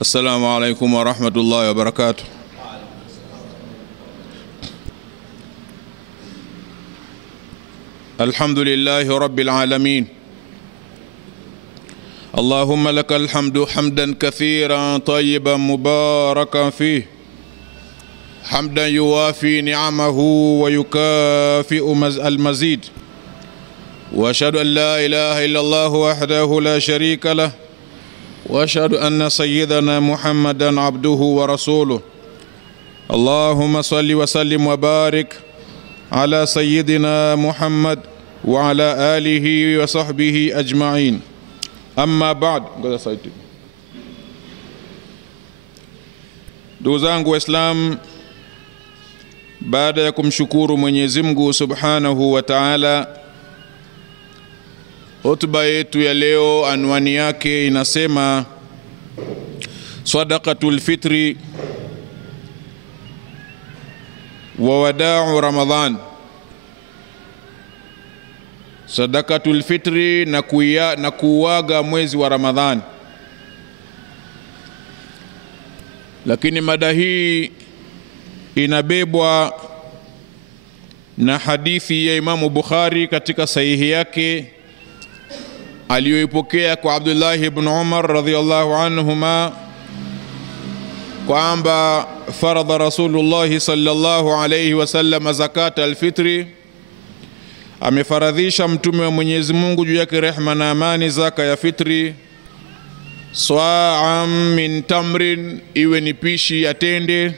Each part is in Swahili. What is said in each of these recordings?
السلام عليكم ورحمة الله وبركاته. الحمد لله رب العالمين. اللهم لك الحمد حمدا كثيرا طيبا مباركا فيه، حمدا يوافي نعمه ويكافئ المزيد. وأشهد أن لا إله إلا الله وحده لا شريك له، وأشهد أن سيدنا محمدا عبده ورسوله. اللهم صل وسلم وبارك على سيدنا محمد وعلى آله وصحبه أجمعين. أما بعد. Ndugu zangu Waislamu, baada ya kumshukuru Mwenyezi Mungu Subhanahu wa Ta'ala, hotuba yetu ya leo anwani yake inasema sadaqatul fitri wa wada'u Ramadhan. Sadaqatul fitri na kuaga mwezi wa Ramadhan. Lakini mada hii inabebwa na hadithi ya Imamu Bukhari katika sahihi yake aliyoipokea kwa Abdullah ibn Umar radhiyallahu anhuma kwamba faradha Rasulullah sallallahu alayhi wasallam zakata alfitri, amefaradhisha mtume wa Mwenyezi Mungu juu yake rehma na amani zaka ya fitri, swa'am min tamrin, iwe ni pishi ya tende,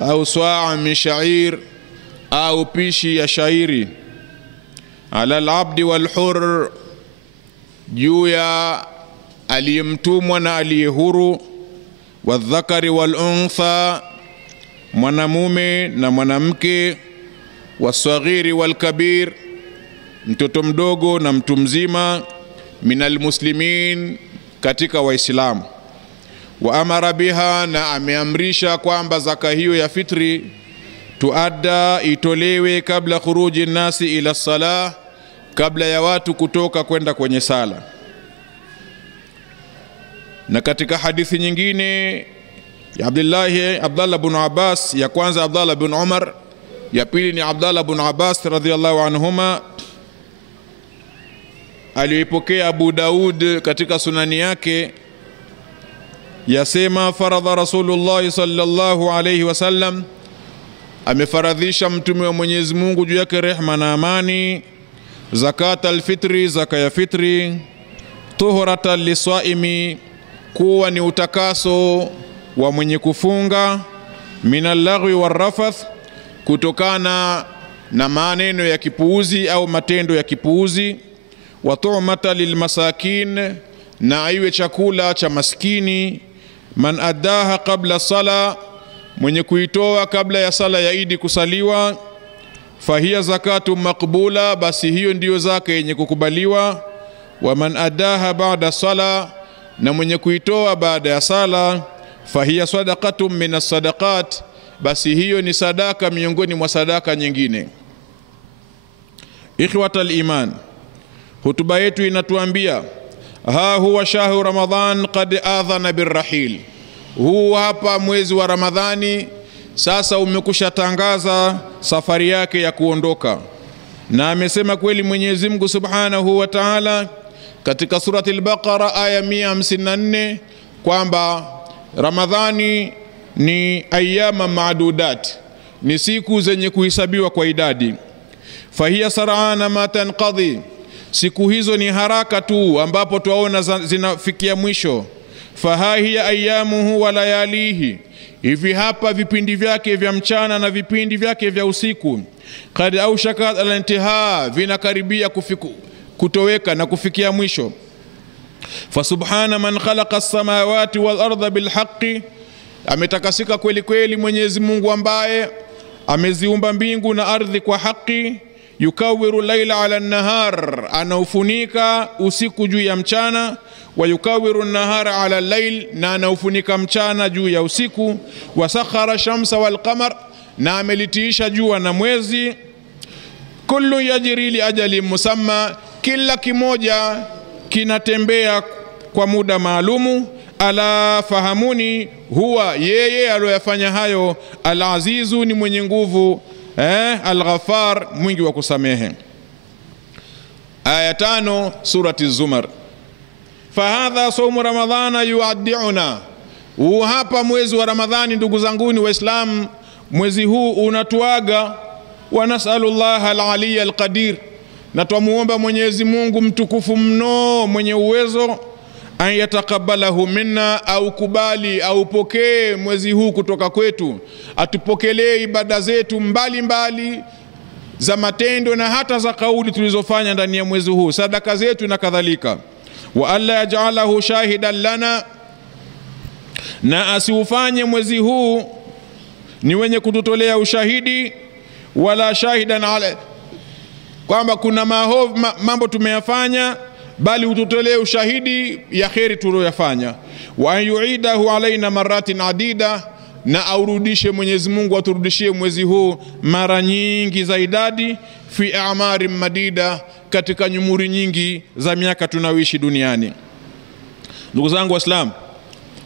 au swa'am min sha'ir, au pishi ya shairi, ala al-abdi wal hur, juu ya aliyemtumwa na aliyehuru, wadhakari wal untha, mwanamume na mwanamke, wasaghiri wal kabir, mtoto mdogo na mtu mzima, minal muslimin, katika Waislamu. Wa amara biha, na ameamrisha kwamba zaka hiyo ya fitri tuadda, itolewe kabla khuruji nasi ila salah, kabla ya watu kutoka kwenda kwenye sala. Na katika hadithi nyingine ya Abdullah ibn Abbas, ya kwanza Abdullah ibn Umar, ya pili ni Abdullah ibn Abbas radhiyallahu anhuma, aliyepokea Abu Daud katika sunani yake, yasema faradha Rasulullah sallallahu alayhi wasallam, amefaradhisha mtume wa Mwenyezi Mungu juu yake rehma na amani, zakata alfitri, zaka ya fitri, tuhuratan liswaimi, kuwa ni utakaso wa mwenye kufunga, minal lagwi warrafath, kutokana na maneno ya kipuuzi au matendo ya kipuuzi, wa tu'mata lilmasakin, na iwe chakula cha maskini, man addaha qabla sala, mwenye kuitoa kabla ya sala ya Idi kusaliwa, fahiya zakatu maqbula, basi hiyo ndiyo zaka yenye kukubaliwa. Wa man addaha ba'da sala, na mwenye kuitoa baada ya sala, fahiya sadaqatun minas sadaqat, basi hiyo ni sadaka miongoni mwa sadaka nyingine. Ikhwatal iman, hutuba yetu inatuambia ha huwa shahru Ramadhan qad adhana birrahil. Huu hapa mwezi wa Ramadhani sasa umekusha tangaza safari yake ya kuondoka. Na amesema kweli Mwenyezi Mungu Subhanahu wa Ta'ala katika surati al-Baqara aya 154 kwamba Ramadhani ni ayyama ma'dudat, ni siku zenye kuhesabiwa kwa idadi. Fahiya sar'ana ma tanqadhi, siku hizo ni haraka tu ambapo tuaona zinafikia mwisho. Fahiya ayyamuhu wa layalihi, hivi hapa vipindi vyake vya mchana na vipindi vyake vya usiku. Qad aushakat al-intihaa, vinakaribia kutoweka na kufikia mwisho. Fasubhana man khalaqa as-samawati wal arda bil haqqi, ametakasika kweli kweli Mwenyezi Mungu ambaye ameziumba mbingu na ardhi kwa haki. Yukawiru laila ala nahar, anaufunika usiku juu ya mchana. Wa yukawiru nahara ala lail, na anaufunika mchana juu ya usiku. Wa sakhara shamsa wal qamar, na amelitiisha jua na mwezi. Kullu yajri li ajali musamma, kila kimoja kinatembea kwa muda maalumu. ala fahamuni, huwa yeye aliyofanya hayo, al-azizu ni mwenye nguvu, al-ghaffar mwingi wa kusamehe. Aya 5 surati Zumar. Fahadha saumu ramadhana yuaddiuna, hapa mwezi wa Ramadhani ndugu zanguni waislamu, mwezi huu unatuaga. Wa nas'alullah al-aliyya al-qadir, na tumuomba Mwenyezi Mungu mtukufu mno mwenye uwezo, an yatakabalahu minna, au kubali au pokee mwezi huu kutoka kwetu, atupokelee ibada zetu mbalimbali za matendo na hata za kauli tulizofanya ndani ya mwezi huu, sadaka zetu na kadhalika. Wa alla yaj'alahu shahidan lana, na asiufanye mwezi huu ni wenye kututolea ushahidi, wala shahidan ala, kwamba kuna mambo tumeyafanya, bali ututolee ushahidi ya kheri tuliyoyafanya. Wa yu'idahu alaina maratin adida, na aurudishe Mwenyezi Mungu aturudishie mwezi huu mara nyingi za idadi, fi a'mari madida, katika nyumuri nyingi za miaka tunaoishi duniani. Ndugu zangu waislamu,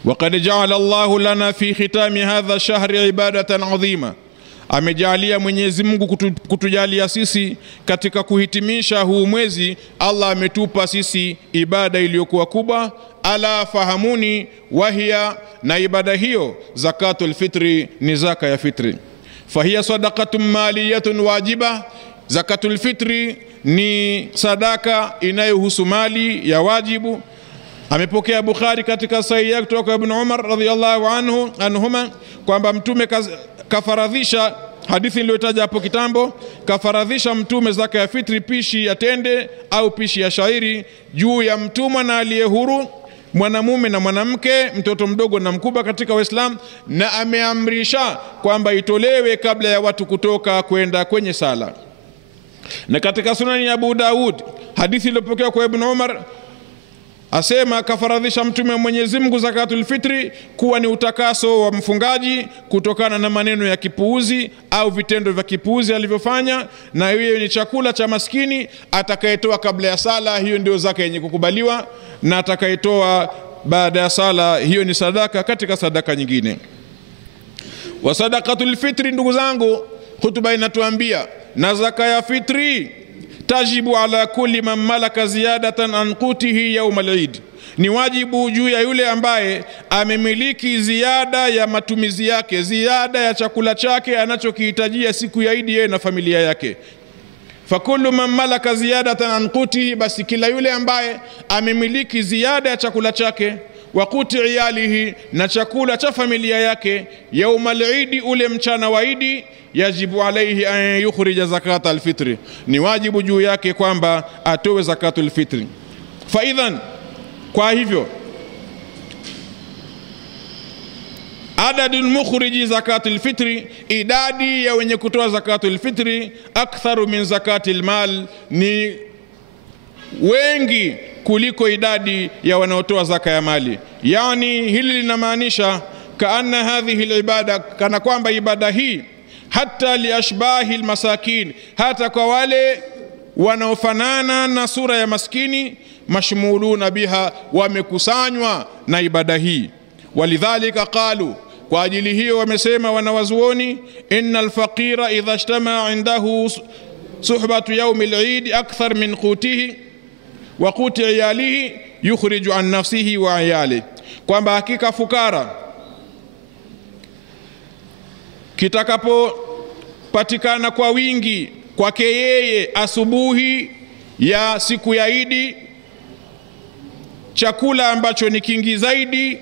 waqad ja'ala Allahu lana fi khitami hadha shahri ibadatan adhima, amejalia Mwenyezi Mungu kutujalia sisi katika kuhitimisha huu mwezi, Allah ametupa sisi ibada iliyokuwa kubwa. Ala fahamuni wahia, na ibada hiyo zakatul fitri, ni zaka ya fitri. Fahiya sadaqatun maliyatun wajiba, zakatul fitri ni sadaka inayohusu mali ya wajibu. Amepokea Bukhari katika sahihi yake kutoka Ibn Umar radhiyallahu anhuma kwamba mtume kafaradhisha, hadithi iliyotaja hapo kitambo, kafaradhisha mtume zaka ya fitri, pishi ya tende au pishi ya shairi, juu ya mtumwa na aliye huru, mwanamume na mwanamke, mtoto mdogo na mkubwa katika Uislamu, na ameamrisha kwamba itolewe kabla ya watu kutoka kwenda kwenye sala. Na katika sunani ya Abu Daud, hadithi iliyopokewa kwa Ibn Umar, asema kafaradhisha mtume Mwenyezi Mungu zakatul fitri kuwa ni utakaso wa mfungaji kutokana na maneno ya kipuuzi au vitendo vya kipuuzi alivyofanya, na hiyo ni chakula cha maskini. Atakayetoa kabla ya sala, hiyo ndio zaka yenye kukubaliwa, na atakayetoa baada ya sala, hiyo ni sadaka katika sadaka nyingine. Wa sadaqatul fitri, ndugu zangu, hutuba inatuambia na zaka ya fitri tajibu ala kulli man malaka ziyadatan an qutihi yawm al-eid, ni wajibu juu ya yule ambaye amemiliki ziada ya matumizi yake, ziada ya chakula chake anachokihitajia siku ya Eid yeye na familia yake. Fakullu man malaka ziyadatan an qutihi, basi kila yule ambaye amemiliki ziada ya chakula chake, wa quti iyalihi, na chakula cha familia yake, yawm al-eid, ule mchana wa Eid, yajibu alayhi an yukhrija zakata alfitri, ni wajibu juu yake kwamba atoe zakatul fitri. Fa idhan, kwa hivyo adadul mukhriji zakatul fitri, idadi ya wenye kutoa zakatul fitri, aktharu min zakatil mal, ni wengi kuliko idadi ya wanaotoa zaka ya mali. Yani hili linamaanisha kaanna hadhihi alibada, kana kwamba ibada hii hata liashbahi almasakin, hata kwa wale wanaofanana na sura ya maskini, mashmuluna biha, wamekusanywa na ibada hii. Walidhalika qalu, kwa ajili hiyo wamesema wanawazuoni, innal faqira idha ijtama indahu suhbatu yawm al-eid akthar min qutihi wa quti iyalihi yukhriju an nafsihi wa iyalihi, kwamba hakika fukara kitakapopatikana kwa wingi kwake yeye asubuhi ya siku ya Eid chakula ambacho ni kingi zaidi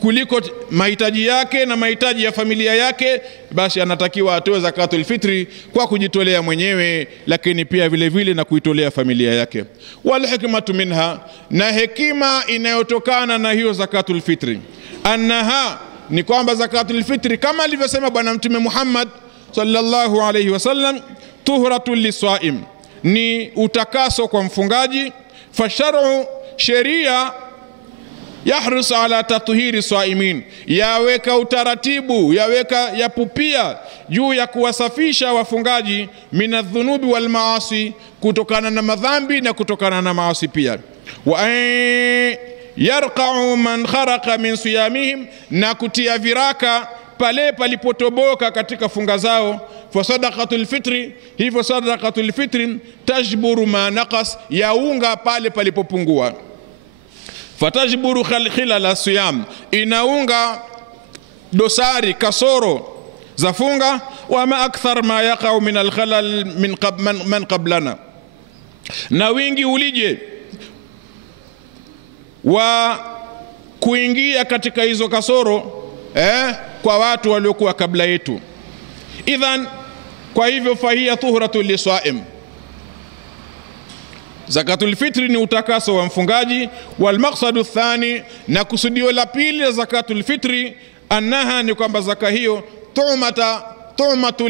kuliko mahitaji yake na mahitaji ya familia yake, basi anatakiwa atoe zakatul fitri kwa kujitolea mwenyewe, lakini pia vile vile na kuitolea familia yake. Wal hikmatu minha, na hekima inayotokana na hiyo zakatul fitri, annaha, ni kwamba zakatul fitri kama alivyosema bwana Mtume Muhammad sallallahu alayhi wasallam, tuhratul lisaim, ni utakaso kwa mfungaji. Fasharu, sheria, yahrus ala tathhiri saimin, yaweka utaratibu, yapupia juu ya kuwasafisha wafungaji, minadhunubi wal maasi, kutokana na madhambi na kutokana na maasi pia. Wa yarqa'u man kharaqa min siyamihim, na kutia viraka pale palipotoboka katika funga zao. Fa sadaqatul fitri, hivyo sadaqatul fitri tajburu ma naqas, yaunga pale palipopungua. Fatajburu khilal siyam, inaunga dosari kasoro za funga. Wa ma akthar ma yaqa'u min al-khalal min man qablana, na wingi ulije wa kuingia katika hizo kasoro kwa watu waliokuwa kabla yetu. Idhan, kwa hivyo fahiya tuhuratu lisaim, zakatul fitri ni utakaso wa mfungaji. Wal maqsadu thani, na kusudio la pili la zakatul fitri, annaha, ni kwamba zaka hiyo tu'matu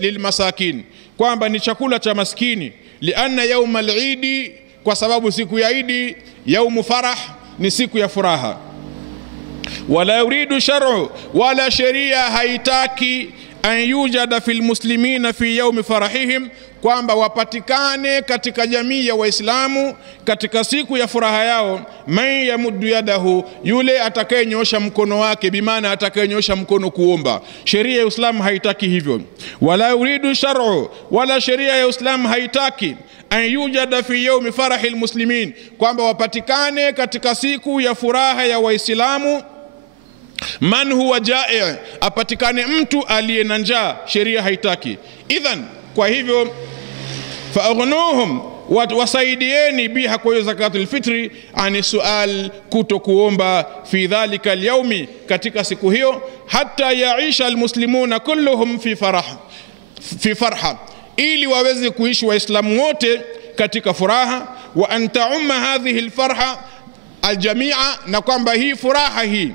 lilmasakin, kwamba ni chakula cha maskini. Lianna yawm al-eid, kwa sababu siku ya Idi yaumu farah, ni siku ya furaha. Wala yuridu shar'u, wala sheria haitaki an yujada fil muslimina fi yawmi farahihim, kwamba wapatikane katika jamii ya Waislamu katika siku ya furaha yao, man yamuddu yadahu, yule atakayenyosha mkono wake, bimaana atakayenyosha mkono kuomba. Sheria ya Uislamu haitaki hivyo. Wala yuridu shar'u, wala sheria ya Uislamu haitaki an yujada fi yawmi farahil muslimin, kwamba wapatikane katika siku ya furaha ya Waislamu man huwa ja'i, apatikane mtu aliye na njaa. Sheria haitaki. Idhan, kwa hivyo faaghnuhum, wasaidieni biha, kwa zakatul fitri, ani sual, kutokuomba, fi dhalika alyawmi, katika siku hiyo, hatta yaisha almuslimuna kulluhum fi farha, ili waweze kuishi Waislamu wote katika furaha. Wa anta umma hadhihi alfarha aljamia, na kwamba hii furaha hii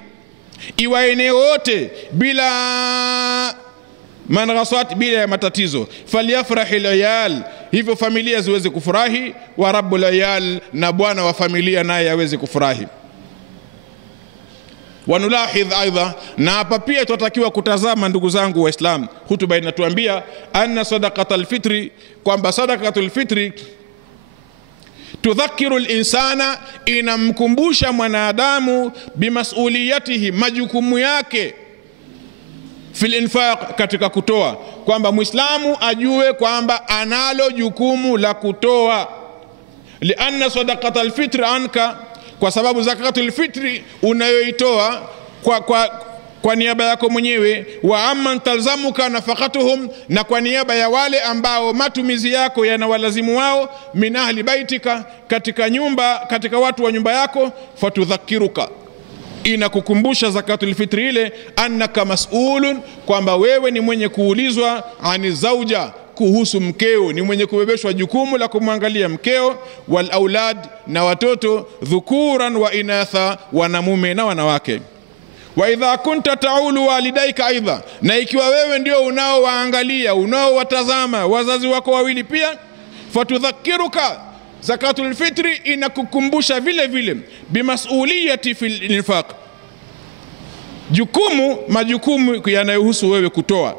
iwaeneo wote bila manghasat, bila matatizo. Falyafrahil ayal, hivyo familia ziweze kufurahi. Wa rabbul ayal, na bwana wa familia naye aweze kufurahi. Wanulahidh aidha, na hapa pia tunatakiwa kutazama, ndugu zangu Waislamu, hutuba inatuambia anna sadaqatul fitri, kwamba sadaqatul fitri tudhakiru al-insana, inamkumbusha mwanadamu bimasuliyatihi, majukumu yake, fil infaq, katika kutoa, kwamba Muislamu ajue kwamba analo jukumu la kutoa. Lianna sadaqatul fitri anka, kwa sababu zakatul fitri unayoitoa kwa niaba yako mwenyewe. Wa amman talzamuka nafaqatuhum, na kwa niaba ya wale ambao matumizi yako yanawalazimu wao, min ahli baitika, katika nyumba, katika watu wa nyumba yako. Fatudhakiruka, inakukumbusha zakatul fitri ile, annaka mas'ulun, kwamba wewe ni mwenye kuulizwa, ani zauja, kuhusu mkeo, ni mwenye kubebeshwa jukumu la kumwangalia mkeo. Wal aulad, na watoto, dhukuran wa inatha, wanamume na wanawake. Wa idha kunta taulu walidaika aidha, na ikiwa wewe ndio unaowaangalia, unaowatazama wazazi wako wawili pia, fatudhakiruka, zakatul fitri inakukumbusha vile vile bimasuliyati fil infaq, majukumu yanayohusu wewe kutoa.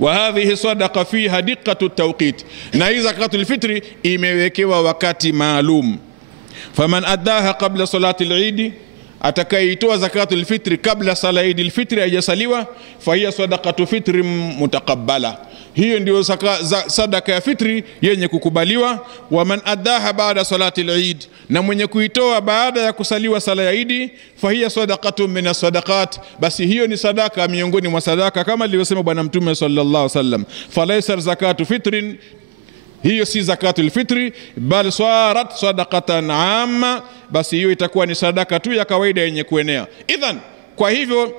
Wa hadhihi sadaqa fiha diqqatu tawqit, na hii zakatul fitri imewekewa wakati maalum. Faman addaha qabla salati al-eid, atakayeitoa zakatul fitri kabla sala Eid al-Fitri haijasaliwa, fa hiya sadaqatu fitri mutaqabbala, hiyo ndio sadaka ya fitri yenye kukubaliwa. Wa man addaha baada salati al-Eid, na mwenye kuitoa baada ya kusaliwa sala ya Eid, fa hiya sadaqatu min as-sadaqat, basi hiyo ni sadaka miongoni mwa sadaka, kama alivyosema bwana Mtume sallallahu alaihi wasallam, falaysa zakatu fitrin, hiyo si zakatul fitri, bal sarat sadaqatan amma, basi hiyo itakuwa ni sadaka tu ya kawaida yenye kuenea. Idhan, kwa hivyo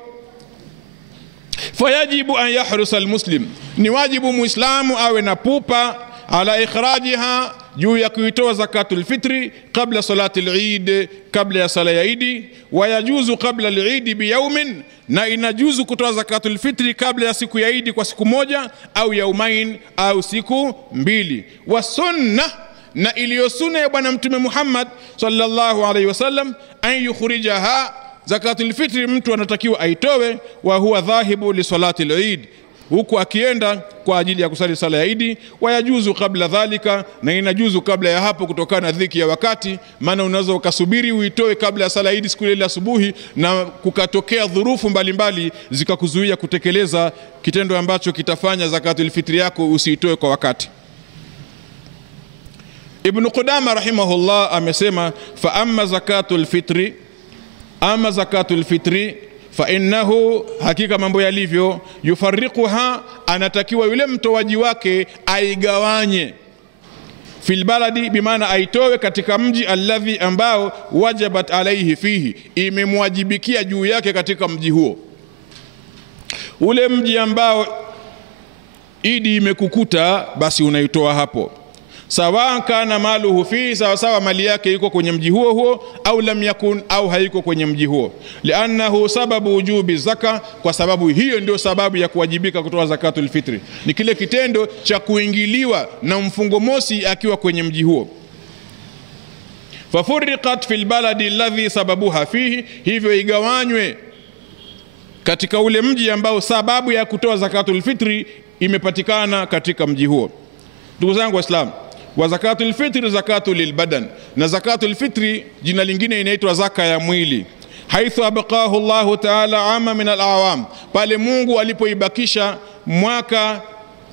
fayajibu an yahrusa almuslim, ni wajibu muislamu awe na pupa ala ikhrajiha, juu ya kuitoa zakatul fitri kabla salati al-Eid, kabla ya sala ya Eid. Wa yajuzu qabla al-Eid bi yawmin, na inajuzu kutoa zakatul fitri kabla ya siku ya Eid kwa siku moja, au yaumain, au siku mbili. Wa sunna, na iliyo sunna ya bwana Mtume Muhammad sallallahu alaihi wasallam, an yukhrijaha, zakatul fitri mtu anatakiwa aitowe, wa huwa dhahibu li salati al-Eid, huku akienda kwa ajili ya kusali sala ya Idi. Wayajuzu kabla dhalika, na inajuzu kabla ya hapo kutokana na dhiki ya wakati, maana unaweza ukasubiri uitoe kabla ya sala ya Idi siku ile asubuhi na kukatokea dhurufu mbalimbali zikakuzuia kutekeleza kitendo ambacho kitafanya zakatul fitri yako usiitoe kwa wakati. Ibn Qudama rahimahullah amesema fa amma zakatul fitri, ama zakatul fitri fa innahu, hakika mambo yalivyo, yufarriquha, anatakiwa yule mtoaji wake aigawanye, fil baladi, bimaana aitowe katika mji alladhi ambao wajabat alayhi fihi, imemwajibikia juu yake katika mji huo. Ule mji ambao Idi imekukuta, basi unaitoa hapo, sawa kana maluhu fi, sawa mali yake iko kwenye mji huo au lam yakun, au haiko kwenye mji huo, li'annahu sababu wujubi zaka, kwa sababu hiyo ndio sababu ya kuwajibika kutoa zakatul fitri, ni kile kitendo cha kuingiliwa na mfungo mosi akiwa kwenye mji huo. Fafurriqat fil baladi alladhi sababuha fihi, hivyo igawanywe katika ule mji ambao sababu ya kutoa zakatul fitri imepatikana katika mji huo. Ndugu zangu Waislamu, wa zakatul fitri zakatu lilbadan, na zakatul fitri jina lingine inaitwa zaka ya mwili. Haithu abqahu Allah ta'ala ama min al-awam, pale Mungu alipoibakisha mwaka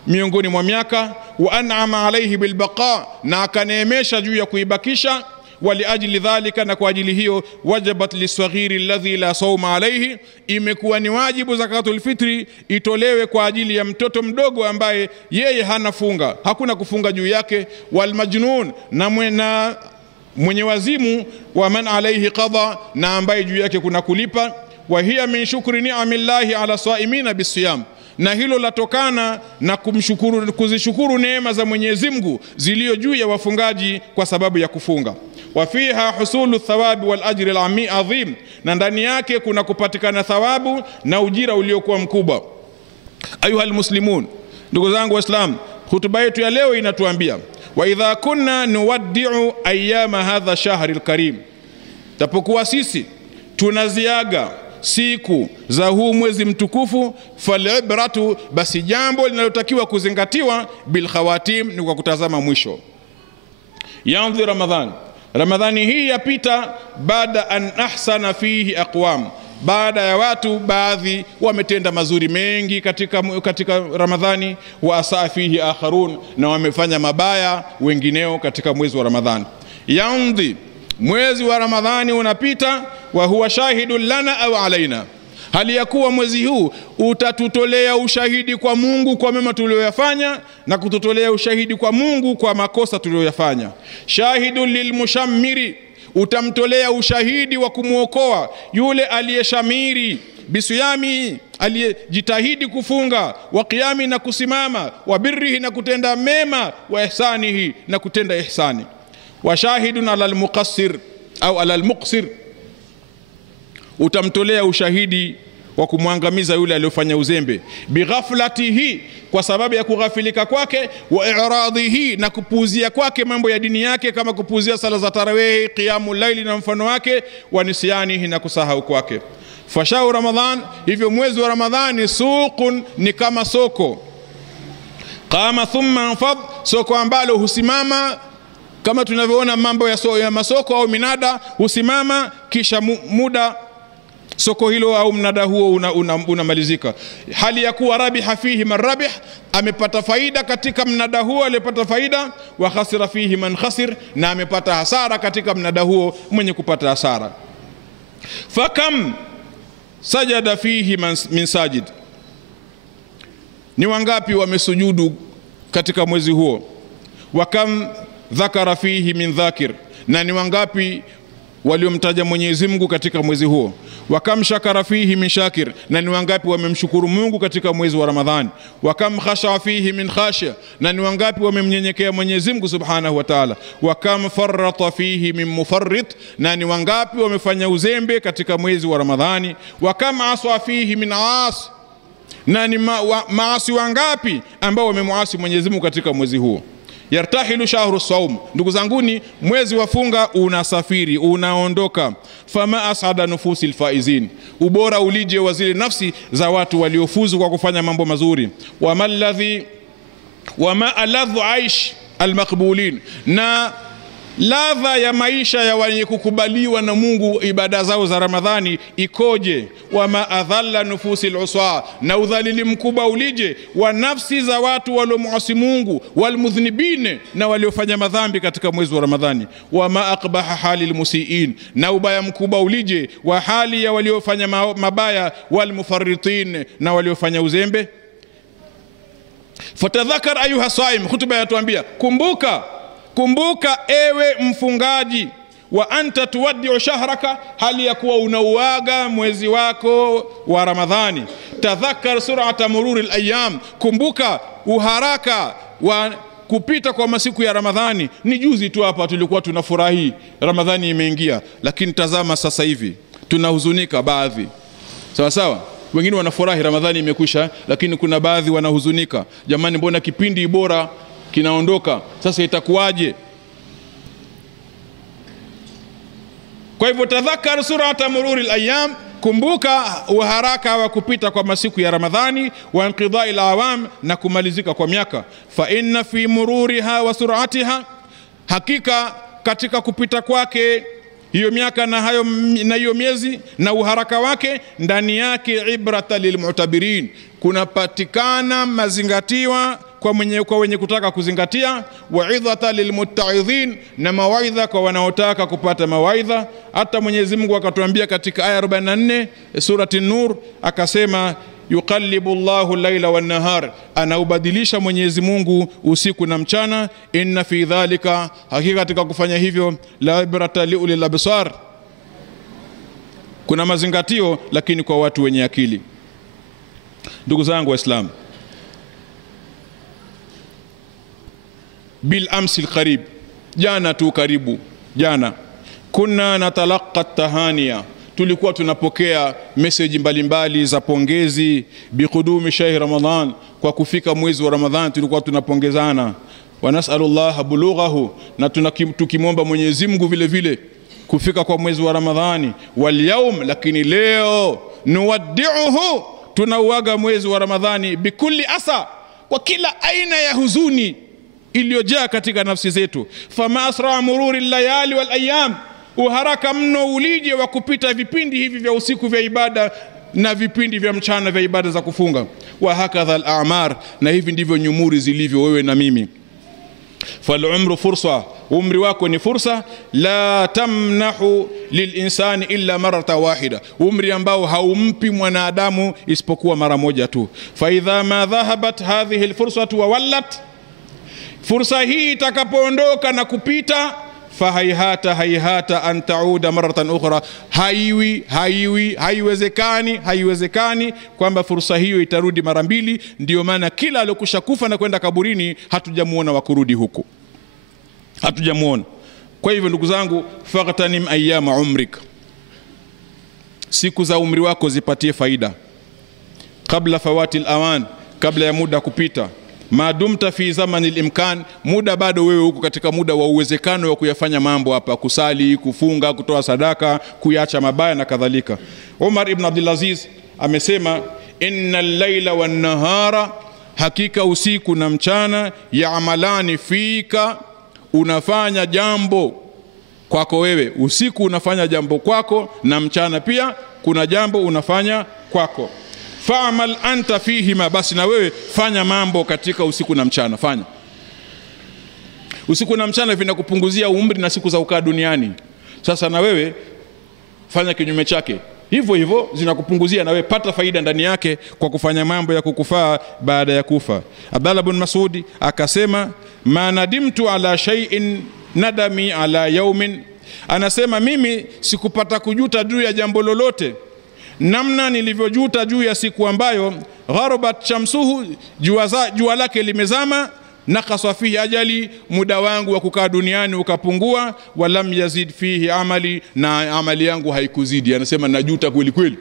miongoni mwa miaka, wa an'ama alayhi bilbaqa, na akaneemesha juu ya kuibakisha. Wali ajli dhalika, na kwa ajili hiyo, wajabat liswaghiri alladhi la sawma alayhi, imekuwa ni wajibu zakatul fitri itolewe kwa ajili ya mtoto mdogo ambaye yeye hana funga, hakuna kufunga juu yake. Wal majnun, na mwenye wazimu, wa man alayhi qada, na ambaye juu yake kuna kulipa. Wa hiya min shukri ni'amillahi ala saimina bisiyam, na hilo latokana na kuzishukuru neema za Mwenyezi Mungu zilio juu ya wafungaji kwa sababu ya kufunga. Wa fiha husulu thawabi wal ajri al azim, na ndani yake kuna kupatikana thawabu na ujira uliokuwa mkubwa. Ayuha almuslimun, ndugu zangu Waislamu, hutuba yetu ya leo inatuambia wa idha kunna nuwaddi'u ayyama hadha shahri alkarim, tapokuwa sisi tunaziaga siku za huu mwezi mtukufu, falibratu, basi jambo linalotakiwa kuzingatiwa, bil khawatim, ni kwa kutazama mwisho. Yanzi Ramadhani hii yapita, baada an ahsana fihi aqwam, baada ya watu baadhi wametenda mazuri mengi katika Ramadhani, wa asaa fihi akharun, na wamefanya mabaya wengineo katika mwezi wa Ramadhani. Yanzi, mwezi wa Ramadhani unapita, wa huwa shahidun lana au alaina, hali ya kuwa mwezi huu utatutolea ushahidi kwa Mungu kwa mema tuliyoyafanya, na kututolea ushahidi kwa Mungu kwa makosa tuliyoyafanya. Shahidun lilmushammiri, utamtolea ushahidi wa kumuokoa yule aliyeshamiri, bisiyami, aliyejitahidi kufunga, wa qiyami, na kusimama, wa birrihi, na kutenda mema, wa ihsanihi, na kutenda ihsani. Wa shahidun ala almuqassir au ala almuqsir, utamtolea ushahidi wa kumwangamiza yule aliyofanya uzembe, bighaflatihi, kwa sababu ya kughafilika kwake, wa i'radihi, na kupuuzia kwake mambo ya dini yake, kama kupuuzia sala za tarawih, qiyamul layli na mfano wake, wa nisyanihi, na kusahau kwake. Fashau Ramadhan, hivyo mwezi wa Ramadhani, suqun, ni kama soko, qama thumma anfad, soko ambalo husimama kama tunavyoona mambo ya masoko au minada, husimama kisha muda soko hilo au mnada huo unamalizika. Hali ya kuwa rabiha fihi man rabih, amepata faida katika mnada huo aliyepata faida, wa khasira fihi man khasir, na amepata hasara katika mnada huo mwenye kupata hasara. Fakam sajada fihi min sajid, ni wangapi wamesujudu katika mwezi huo. Wakam dhakara fihi min dhakir, na ni wangapi waliomtaja Mwenyezi Mungu katika mwezi huo. Wakam shakara fihi min shakir, na ni wangapi wamemshukuru Mungu katika mwezi wa Ramadhani. Wakam khasha fihi min khashia, na ni wangapi wamemnyenyekea Mwenyezi Mungu subhanahu wa ta'ala. Wakam farrata fihi min mufarrit, na ni wangapi wamefanya uzembe katika mwezi wa Ramadhani. Wakam aswa fihi min aas, na ni maasi wangapi ambao wamemuasi Mwenyezi Mungu katika mwezi huo. Yartahilu shahru sawm, ndugu zanguni, mwezi wa funga unasafiri, unaondoka. Fama asada nufusil faizin, ubora ulije wa zile nafsi za watu waliofuzu kwa kufanya mambo mazuri. Wama aladhu aish almaqbulin, na ladha ya maisha ya wenye kukubaliwa na Mungu ibada zao za Ramadhani ikoje. Wama adhalla nufusil uswa, na udhalili mkubwa ulije wa nafsi za watu waliomuasi Mungu, walmudhnibin, na waliofanya madhambi katika mwezi wa Ramadhani. Wama aqbaha halil musiin, na ubaya mkubwa ulije wa hali ya waliofanya mabaya, walmufarritin, na waliofanya uzembe. Fatadhakar ayuha saim, hutuba yatuambia kumbuka ewe mfungaji, wa anta tuwaddi'u shahraka, hali ya kuwa unauaga mwezi wako wa Ramadhani. Tadhakkar sur'ata mururi al-ayyam, kumbuka uharaka wa kupita kwa masiku ya Ramadhani. Ni juzi tu hapa tulikuwa tunafurahi Ramadhani imeingia, lakini tazama sasa hivi tunahuzunika baadhi. Sawa sawa, wengine wanafurahi Ramadhani imekwisha, lakini kuna baadhi wanahuzunika. Jamani, mbona kipindi bora kinaondoka, sasa itakuwaje? Kwa hivyo tadhakkar surata mururi al-ayyam, kumbuka uharaka wa kupita kwa masiku ya Ramadhani, wa inqidai al-awam, na kumalizika kwa miaka. Fa inna fi mururiha wa suratiha, hakika katika kupita kwake hiyo miaka na hiyo miezi na uharaka wake, ndani yake ibrata lilmu'tabirin, kunapatikana mazingatiwa kwa wenye kutaka kuzingatia, wa idhata lilmutta'idhin, na mawaidha kwa wanaotaka kupata mawaidha. Hata Mwenyezi Mungu akatuambia katika aya 44 surati Nur, akasema yuqallibu Allahu al-laila wan-nahar, anaubadilisha Mwenyezi Mungu usiku na mchana. Inna fi dhalika, hakika katika kufanya hivyo, la ibrata liulil absar, kuna mazingatio lakini kwa watu wenye akili. Ndugu zangu Waislamu, bil amsi alqarib, jana tu karibu jana, kuna natalaqa tahania, tulikuwa tunapokea message mbalimbali za pongezi biqudumi shahr Ramadhan, kwa kufika mwezi wa Ramadhan tulikuwa tunapongezana. Wa nas'alullah bulughahu, na tukimwomba Mwenyezi Mungu vile vile kufika kwa mwezi wa Ramadhani. Wal yawm, lakini leo nuwaddi'uhu, tunauaga mwezi wa Ramadhani bikulli asa, kwa kila aina ya huzuni iliyojaa katika nafsi zetu. Fama asra mururi layali wal ayyam, uharaka mno ulije wa kupita vipindi hivi vya usiku vya ibada na vipindi vya mchana vya ibada za kufunga. Wa hakadha al-a'mar, na hivi ndivyo nyumuri zilivyo wewe na mimi. Fal umru fursa, umri wako ni fursa. La tamnahu lilinsani illa marata wahida, umri ambao haumpi mwanadamu isipokuwa mara moja tu. Fa idha ma dhahabat hadhihi alfursatu wa wallat, fursa hii itakapoondoka na kupita, hayhata an tauda maratan ukhra, haiwezekani kwamba fursa hiyo itarudi mara mbili. Ndio maana kila aliyokusha kufa na kwenda kaburini hatujamuona wa kurudi huko, hatujamuona. Kwa hivyo ndugu zangu, faghtanim ayyama umrik, siku za umri wako zipatie faida kabla fawati al-awan, kabla ya muda kupita. Madumta fi zamani al-imkan, muda bado wewe huko katika muda wa uwezekano wa kuyafanya mambo hapa, kusali, kufunga, kutoa sadaka, kuacha mabaya na kadhalika. Umar ibn Abdul Aziz amesema, innal layla wan nahara, hakika usiku na mchana, yaamalani fika, unafanya jambo kwako wewe. Usiku unafanya jambo kwako, na mchana pia kuna jambo unafanya kwako. Fa'amal anta fihima, basi na wewe fanya mambo katika usiku na mchana. Fanya usiku na mchana, vinakupunguzia umri na siku za ukaa duniani. Sasa na wewe fanya kinyume chake, hivyo hivyo zinakupunguzia, na wewe pata faida ndani yake kwa kufanya mambo ya kukufaa baada ya kufa. Abdullah ibn Mas'ud akasema, ma nadimtu ala shay'in nadami ala yawmin, anasema mimi sikupata kujuta juu ya jambo lolote namna nilivyojuta juu ya siku ambayo gharabat shamsuhu, jua lake limezama, nakasa fihi ajali, muda wangu wa kukaa duniani ukapungua, walam yazid fihi amali, na amali yangu haikuzidi. Anasema najuta kweli kweli,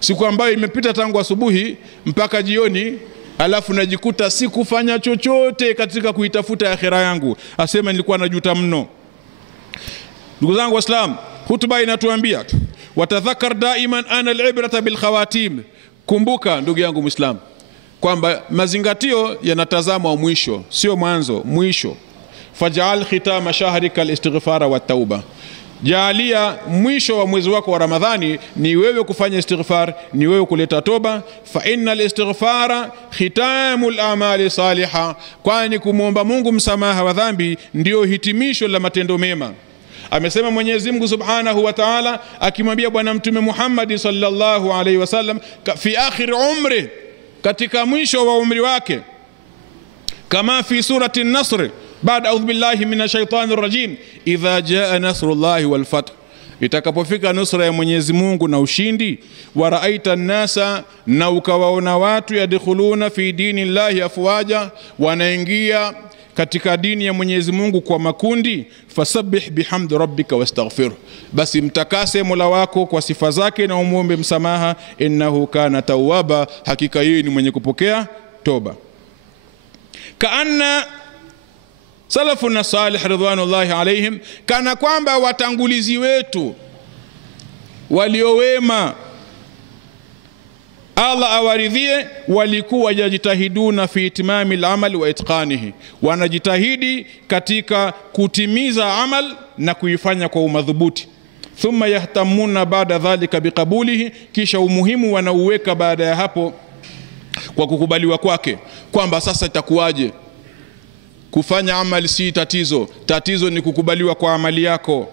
siku ambayo imepita tangu asubuhi mpaka jioni alafu najikuta sikufanya chochote katika kuitafuta akhira yangu, asema nilikuwa najuta mno. Ndugu zangu Waislamu, hutuba inatuambia watadhakar daiman ana al-ibrata bil khawatim. Kumbuka ndugu yangu Muislamu kwamba mazingatio yanatazama mwisho, sio mwanzo, mwisho. Faj'al khitama shahrika al-istighfara wa tauba. Jaalia mwisho wa mwezi wako wa Ramadhani ni wewe kufanya istighfar, ni wewe kuleta toba. Fa innal istighfara khitamul a'mali salihah, kwani kumuomba Mungu msamaha wa dhambi ndio hitimisho la matendo mema. Amesema Mwenyezi Mungu Subhanahu wa Ta'ala akimwambia bwana mtume Muhammad sallallahu alaihi wasallam fi akhir umri, katika mwisho wa umri wake, kama fi surati an-Nasr baada a'udhu billahi minash shaitani rajim, idha jaa nasrullahi wal fath, itakapofika nusra ya Mwenyezi Mungu na ushindi, wa raaita an-nasa, na ukawaona watu yadkhuluna fi dinillahi afwaja, wanaingia katika dini ya Mwenyezi Mungu kwa makundi, fasabbih bihamdi rabbika wastaghfir, basi mtakase Mola wako kwa sifa zake na umuombe msamaha, innahu kana tawwaba, hakika yeye ni mwenye kupokea toba. Kaanna salafuna salih ridwanullahi alaihim, kana kwamba watangulizi wetu waliowema Allah awaridhie, walikuwa yajitahiduna fi itimami al-amal wa itqanihi, wanajitahidi katika kutimiza amal na kuifanya kwa umadhubuti. Thumma yahtamuna baada dhalika biqabulihi, kisha umuhimu wanauweka baada ya hapo kwa kukubaliwa kwake, kwamba sasa itakuwaje. Kufanya amali si tatizo, tatizo ni kukubaliwa kwa amali yako.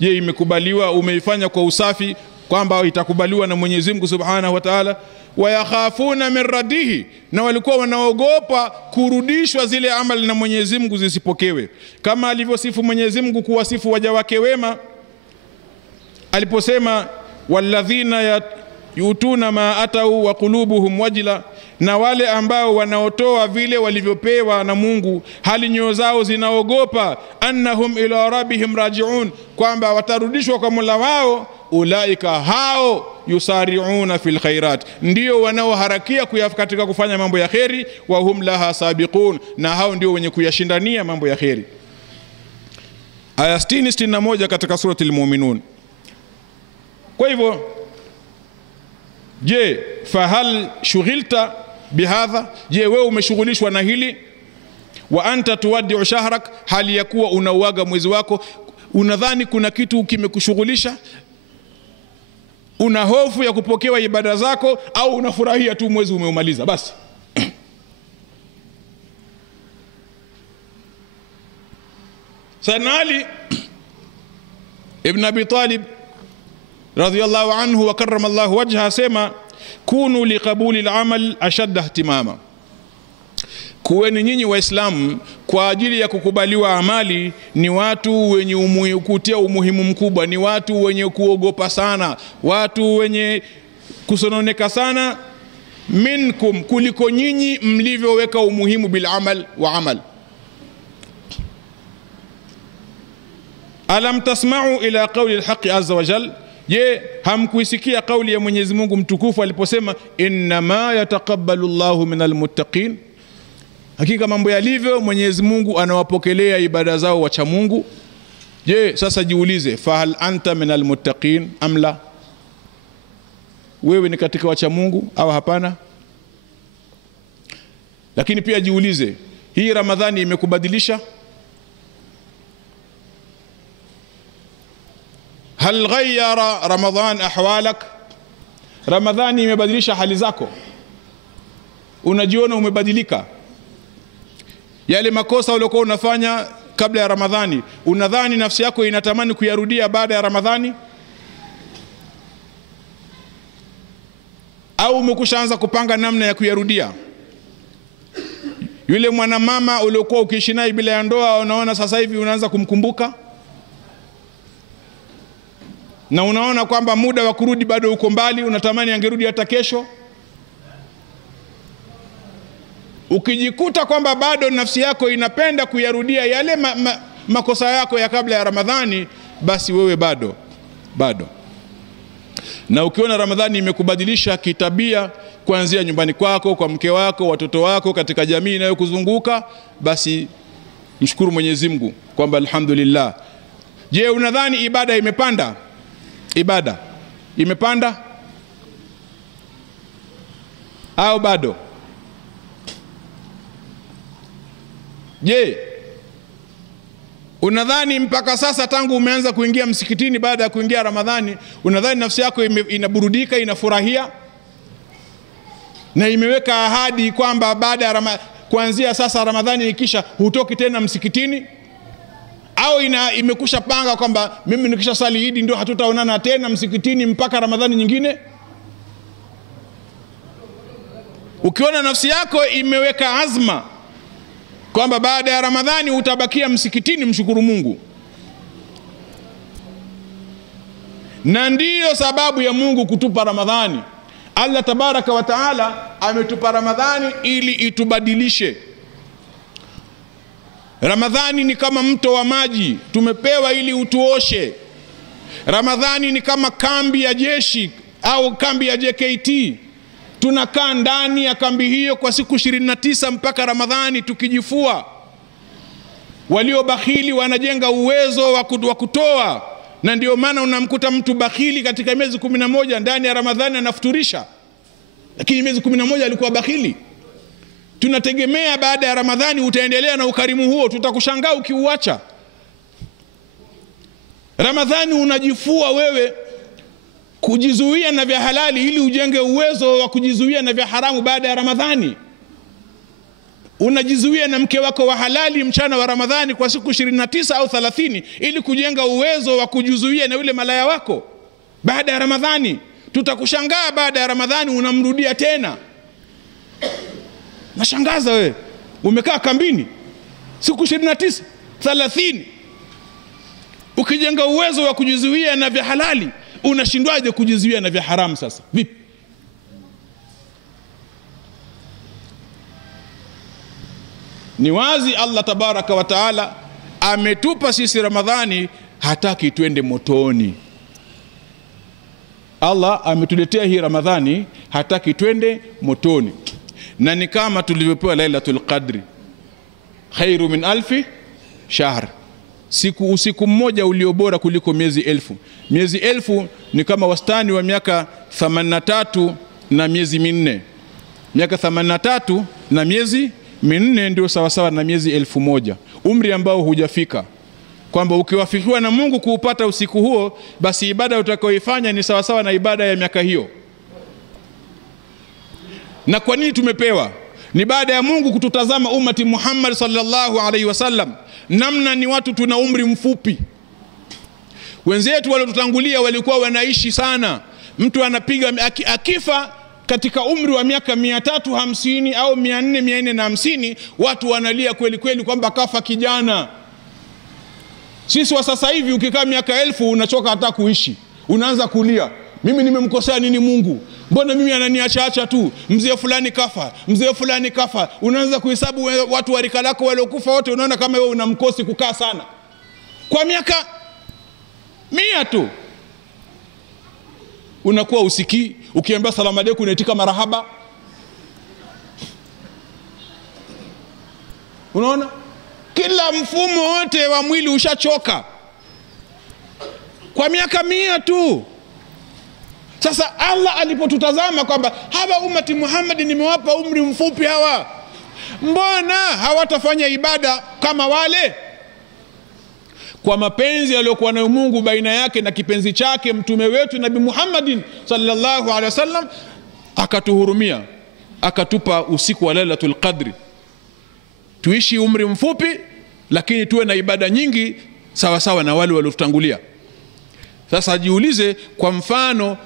Je, imekubaliwa, umeifanya kwa usafi, kwamba itakubaliwa na Mwenyezi Mungu Subhanahu wa Ta'ala. Wayakhafuna min radihi, na walikuwa wanaogopa kurudishwa zile amali na Mwenyezi Mungu zisipokewe, kama alivyosifu Mwenyezi Mungu kuwasifu waja wake wema aliposema walladhina yutuna ma atau wa qulubuhum wajila, na wale ambao wanaotoa vile walivyopewa na Mungu hali nyoyo zao zinaogopa, annahum ila rabbihim raji'un, kwamba watarudishwa kwa Mola wao. Ulaika hao yusari'una fil khairat, ndio wanaoharakia katika kufanya mambo ya kheri, wa hum laha sabiqun, na hao ndio wenye kuyashindania mambo ya kheri. Aya 61 katika surati al-Mu'minun. Kwa hivyo, je, fahal shughilta bihadha, je wewe umeshughulishwa na hili? Wa anta tuwaddi'u shahrak, hali ya kuwa unauaga mwezi wako. Unadhani kuna kitu kimekushughulisha? Una hofu ya kupokewa ibada zako, au unafurahia tu mwezi umeumaliza basi? Sanali ibn Abi Talib radhiyallahu anhu wa karramallahu wajha asema kunu liqabuli al-amal ashadda ihtimama, kuweni nyinyi Waislamu kwa ajili ya kukubaliwa amali ni watu wenye kutia umuhimu mkubwa, ni watu wenye kuogopa sana, watu wenye kusononeka sana, minkum, kuliko nyinyi mlivyoweka umuhimu bil amal wa amal. Alam tasma'u ila qawli al-haqq azza wa jalla, je hamkuisikia kauli ya Mwenyezi Mungu mtukufu aliposema inma yataqabbalu Allahu minal muttaqin, hakika mambo yalivyo Mwenyezi Mungu anawapokelea ibada zao wacha Mungu. Je, sasa jiulize, fahal anta minal muttaqin am la? Wewe ni katika wacha Mungu au hapana? Lakini pia jiulize, hii Ramadhani imekubadilisha? Hal ghayyara Ramadhan ahwalak, Ramadhani imebadilisha hali zako? Unajiona umebadilika? Yale makosa uliokuwa unafanya kabla ya Ramadhani, unadhani nafsi yako inatamani kuyarudia baada ya Ramadhani? Au umekushaanza kupanga namna ya kuyarudia? Yule mwanamama uliokuwa ukiishi naye bila ya ndoa, unaona sasa hivi unaanza kumkumbuka? Na unaona kwamba muda wa kurudi bado uko mbali, unatamani angerudi hata kesho? Ukijikuta kwamba bado nafsi yako inapenda kuyarudia yale makosa yako ya kabla ya Ramadhani, basi wewe bado. Na ukiona Ramadhani imekubadilisha kitabia, kuanzia nyumbani kwako, kwa mke wako, watoto wako, katika jamii inayokuzunguka, basi mshukuru Mwenyezi Mungu kwamba alhamdulillah. Je, unadhani ibada imepanda? Ibada imepanda au bado? Je, unadhani mpaka sasa tangu umeanza kuingia msikitini baada ya kuingia Ramadhani, unadhani nafsi yako inaburudika, inafurahia na imeweka ahadi kwamba baada ya kuanzia sasa Ramadhani ikisha hutoki tena msikitini? Au imekusha panga kwamba mimi nikisha sali Idi ndio hatutaonana tena msikitini mpaka Ramadhani nyingine? Ukiona nafsi yako imeweka azma kwamba baada ya Ramadhani utabakia msikitini, mshukuru Mungu. Na ndiyo sababu ya Mungu kutupa Ramadhani. Allah tabaraka wa taala ametupa Ramadhani ili itubadilishe. Ramadhani ni kama mto wa maji, tumepewa ili utuoshe. Ramadhani ni kama kambi ya jeshi au kambi ya JKT. Tunakaa ndani ya kambi hiyo kwa siku 29 mpaka Ramadhani tukijifua. Walio bakhili wanajenga uwezo wa kutoa, na ndio maana unamkuta mtu bakhili katika miezi 11 ndani ya Ramadhani anafuturisha, lakini miezi 11 alikuwa bakhili. Tunategemea baada ya Ramadhani utaendelea na ukarimu huo, tutakushangaa ukiuacha. Ramadhani unajifua wewe kujizuia na vya halali ili ujenge uwezo wa kujizuia na vya haramu baada ya Ramadhani. Unajizuia na mke wako wa halali mchana wa Ramadhani kwa siku 29 au 30 ili kujenga uwezo wa kujizuia na yule malaya wako baada ya Ramadhani. Tutakushangaa baada ya Ramadhani unamrudia tena. Nashangaza wewe, umekaa kambini siku 29 30 ukijenga uwezo wa kujizuia na vya halali, unashindwaje kujizuia na vya haramu sasa? Vipi? Ni wazi Allah tabaraka wa taala ametupa sisi Ramadhani, hataki twende motoni. Allah ametuletea hii Ramadhani, hataki twende motoni. Na ni kama tulivyopewa Lailatul Qadri, khairu min alfi shahr, usiku mmoja uliobora kuliko miezi 1000. Miezi 1000 ni kama wastani wa miaka 83 na miezi 4. Miaka 83 na miezi 4 ndio sawa sawa na miezi 1000, umri ambao hujafika. Kwamba ukiwafikiwa na Mungu kuupata usiku huo, basi ibada utakayoifanya ni sawa sawa na ibada ya miaka hiyo. Na kwa nini tumepewa? Ni baada ya Mungu kututazama umati Muhammad sallallahu alaihi wasallam, namna ni watu tuna umri mfupi. Wenzetu waliotutangulia walikuwa wanaishi sana. Mtu anapiga akifa katika umri wa miaka 350 au 400 450, watu wanalia kweli kweli kwamba kafa kijana. Sisi wa sasa hivi ukikaa miaka 1000 unachoka hata kuishi. Unaanza kulia, mimi nimemkosea nini Mungu? Mbona mimi ananiacha tu? Mzee fulani kafa, mzee fulani kafa. Unaanza kuhesabu watu wa rika lako waliokufa wote, unaona kama wewe unamkosi kukaa sana. Kwa miaka 100 tu unakuwa usikii, ukiambia salamu alaykum unaitika marahaba. Unaona? Kila mfumo wote wa mwili ushachoka kwa miaka 100 tu. Sasa Allah alipotutazama kwamba hawa umati Muhammad nimewapa umri mfupi hawa, mbona hawatafanya ibada kama wale? Kwa mapenzi aliyokuwa nayo Mungu baina yake na kipenzi chake mtume wetu Nabii Muhammadin sallallahu alaihi wasallam, akatuhurumia, akatupa usiku wa Lailatul Qadri. Tuishi umri mfupi lakini tuwe na ibada nyingi sawa sawa na wale waliotutangulia. Sasa jiulize, kwa mfano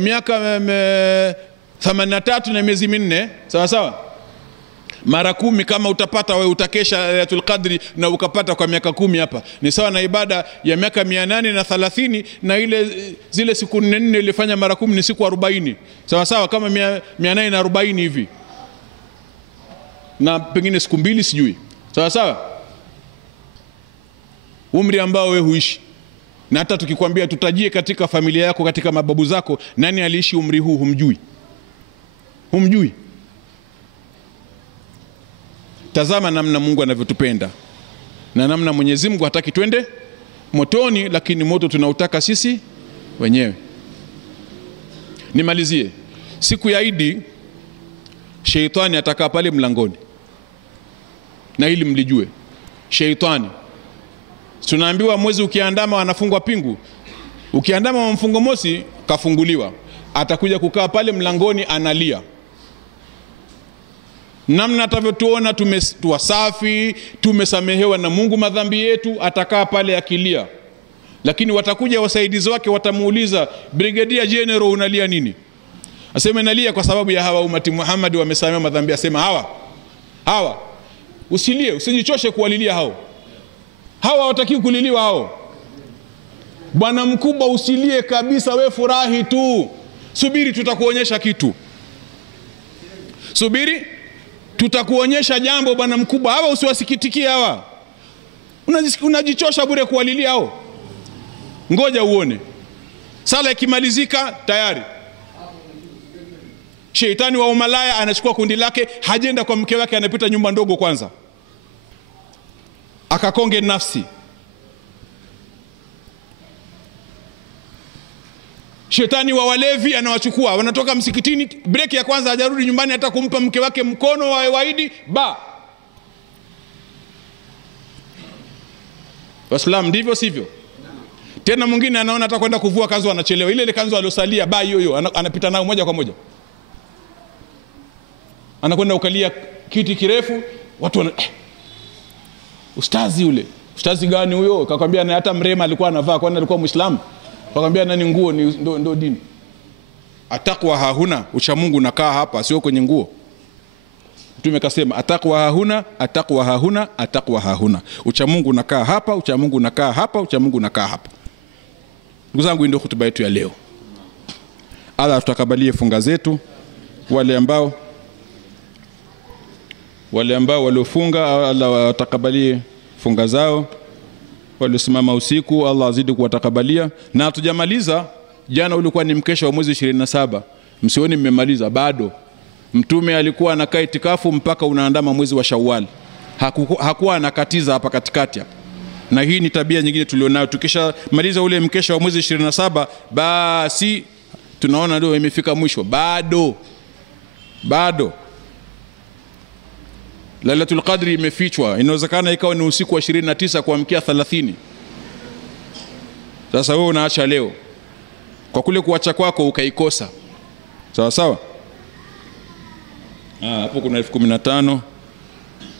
miaka 83 na miezi 4 sawa sawa mara 10, kama utapata wewe utakesha Lailatul Qadri na ukapata kwa miaka 10 hapa, ni sawa na ibada ya miaka 830, na zile siku 4 ilifanya mara 10 ni siku 40 sawa sawa, kama 840 hivi, na pengine siku 2 sijui sawa sawa, umri ambao wewe huishi. Na hata tukikwambia tutajie katika familia yako, katika mababu zako, nani aliishi umri huu, humjui. Humjui? Tazama namna Mungu anavyotupenda na namna Mwenyezi Mungu hataki twende motoni, lakini moto tunautaka sisi wenyewe. Nimalizie, siku ya Idi sheitani atakaa pale mlangoni, na ili mlijue sheitani, tunaambiwa mwezi ukiandama anafungwa pingu. Ukiandama wa mfungo mosi kafunguliwa, atakuja kukaa pale mlangoni analia. Namna atavyotuona tumetua safi, tumesamehewa na Mungu madhambi yetu, atakaa pale akilia. Lakini watakuja wasaidizi wake, watamuuliza, Brigadier General, unalia nini? Aseme nalia kwa sababu ya hawa umati Muhammad wamesamehewa madhambi. Asema hawa usilie, usijichoshe kuwalilia hao. Hawa hawataki kuliliwa hao. Bwana mkubwa, usilie kabisa, we furahi tu. Subiri tutakuonyesha kitu. Subiri tutakuonyesha jambo bwana mkubwa. Hawa usiwasikitikie hawa. Unajichosha bure kuwalilia hao. Ngoja uone. Sala ikimalizika tayari sheitani wa umalaya anachukua kundi lake, hajenda kwa mke wake, anapita nyumba ndogo kwanza akakonge nafsi. Shetani wa walevi anawachukua, wanatoka msikitini, break ya kwanza hajarudi nyumbani hata kumpa mke wake mkono wa waidi Waislamu ndivyo sivyo? Tena mwingine anaona hata kwenda kuvua kanzu anachelewa, ile kanzu aliyosalia hiyo anapita nayo moja kwa moja. Anakwenda ukalia kiti kirefu, watu wana ustazi yule. Ustazi gani huyo? Akakwambia na hata mrema alikuwa anavaa, kwani alikuwa Muislamu? Akakwambia nani nguo ni ndo dini. Atakwa hahuna, ucha Mungu nakaa hapa, sio kwenye nguo. Mtume kasema atakwa hahuna, atakwa hahuna, atakwa hahuna. Ucha Mungu nakaa hapa, ucha Mungu nakaa hapa, ucha Mungu nakaa hapa. Ndugu zangu, ndio hutuba yetu ya leo. Allah tutakabalie funga zetu. Wale ambao waliofunga, Allah watakabalie funga zao. Waliosimama usiku, Allah azidi kuwatakabalia. Na hatujamaliza, jana ulikuwa ni mkesha wa mwezi 27. Msioni mmemaliza, bado. Mtume alikuwa anakaa itikafu mpaka unaandama mwezi wa Shawwal. Hakuwa anakatiza hapa katikati hapa. Na hii ni tabia nyingine tulionayo. Tukisha maliza ule mkesha wa mwezi 27, basi tunaona ndio imefika mwisho. Bado Lailatul Qadri imefichwa. Inawezekana ikawa ni usiku wa 29 kuamkia 30. Sasa wewe unaacha leo, kwa kule kuacha kwako ukaikosa. Sawa sawa? Hapo kuna 1015.